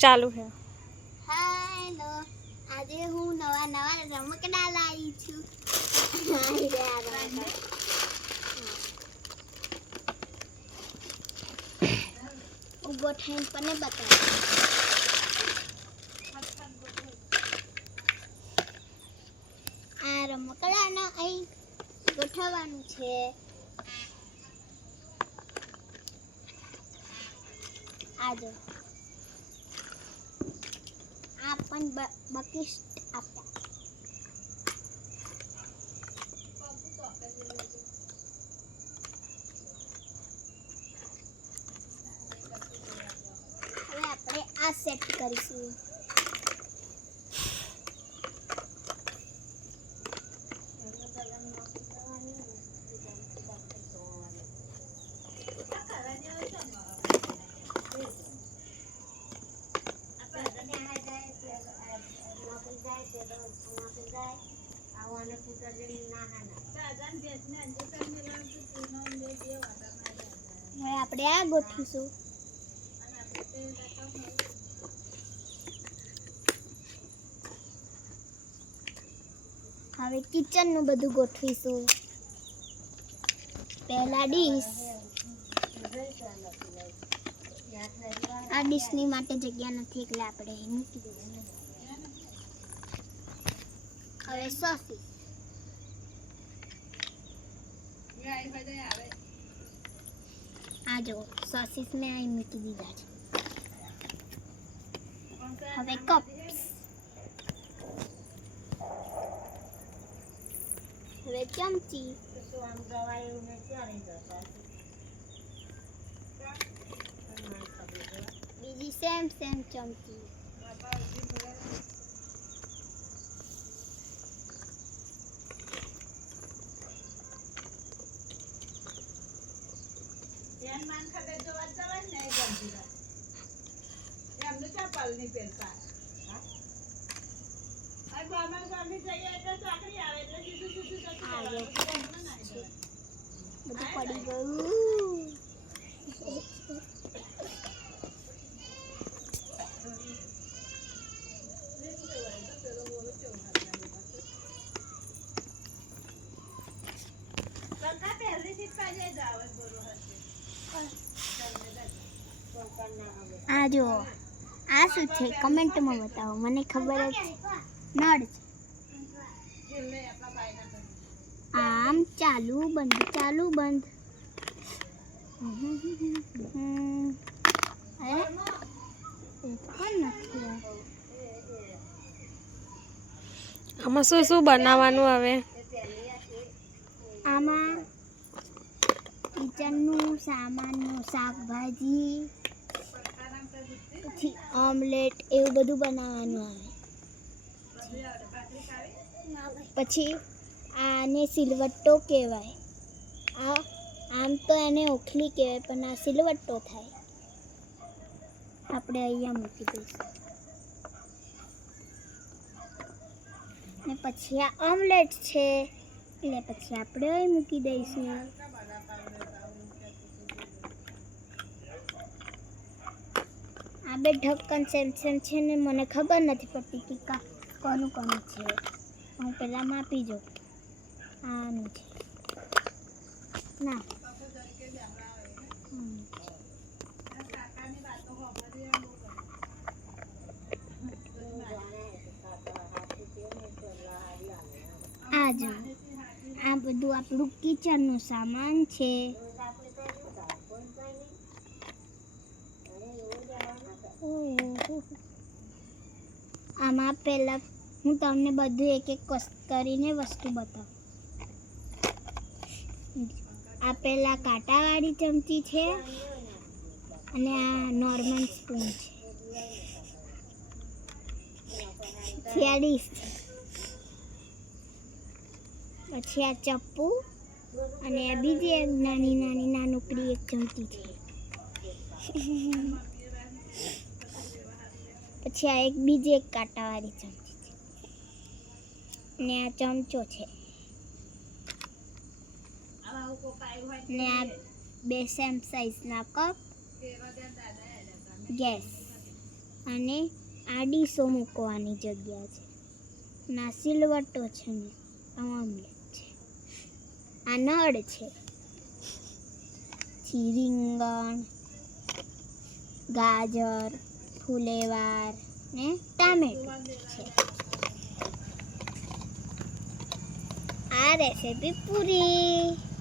ચાલુ છે. હેલો, આજે હું નવા રમકડા લાવી છું. ઉભો થઈને મને બતાવ. આ રમકડાને અહીં ગોઠવવાનું છે. આજો આ પણ બકીસ્ટ આપ્યા. હવે આપણે આ સેટ કરીશું. હવે આપણે આ ગોઠવીશું. હવે કિચન નું બધું ગોઠવીશું. પહેલા ડીશ. આ ડીશની માટે જગ્યા નથી એટલે આપણે અહીં મૂકી દઈશું. હવે સોસી. આ જો સોસીસ મેં અહીં મૂકી દીધા છે. હવે કપ્સ. હવે ચમચી. બીજી સેમ ચમચી. બધું પડી ગયું. આ જો આ શું છે કમેન્ટમાં બતાવો. મને ખબર જ નળ છે. આમ ચાલુ બંધ. આમાં શું બનાવવાનું હવે? આમાં કિચનનું સામાનનું શાકભાજી પછી ઓમલેટ એવું બધું બનાવવાનું આવે. પછી આને સિલવટ્ટો કહેવાય. આમ તો એને ઓખલી કહેવાય પણ આ સિલવટ્ટો થાય. આપણે અહીંયા મૂકી દઈશું. ને પછી આ ઓમલેટ છે એટલે પછી આપણે અહીં મૂકી દઈશું. આ બે ઢક્કન સેમ છે ને મને ખબર નથી પડતી કે કોનું છે. હું પહેલાં માપી જાઉં. આનું છે ના. આ જો આ બધું આપણું કિચનનું સામાન છે. આમાં પહેલાં હું તમને બધું એક કરીને વસ્તુ બતાવું. આ પહેલાં કાંટાવાળી ચમચી છે અને આ નોર્મલ સ્પૂન છે. પછી આ ડીશ છે. પછી આ ચપ્પુ અને આ બીજી એક નાનકડી એક ચમચી છે. પછી આ બીજી એક કાંટાવાળી ચમચી છે ને આ ચમચો છે ને આ બે સેમ સાઈઝના કપ. ગેસ અને આ ડીશો મૂકવાની જગ્યા છે. ના સિલવટો છે ને આ ઓમલેટ છે. આ નળ છે. પછી રીંગણ, ગાજર, ફુલેવાર ને ટામેટું છે. આ રેસીપી પૂરી.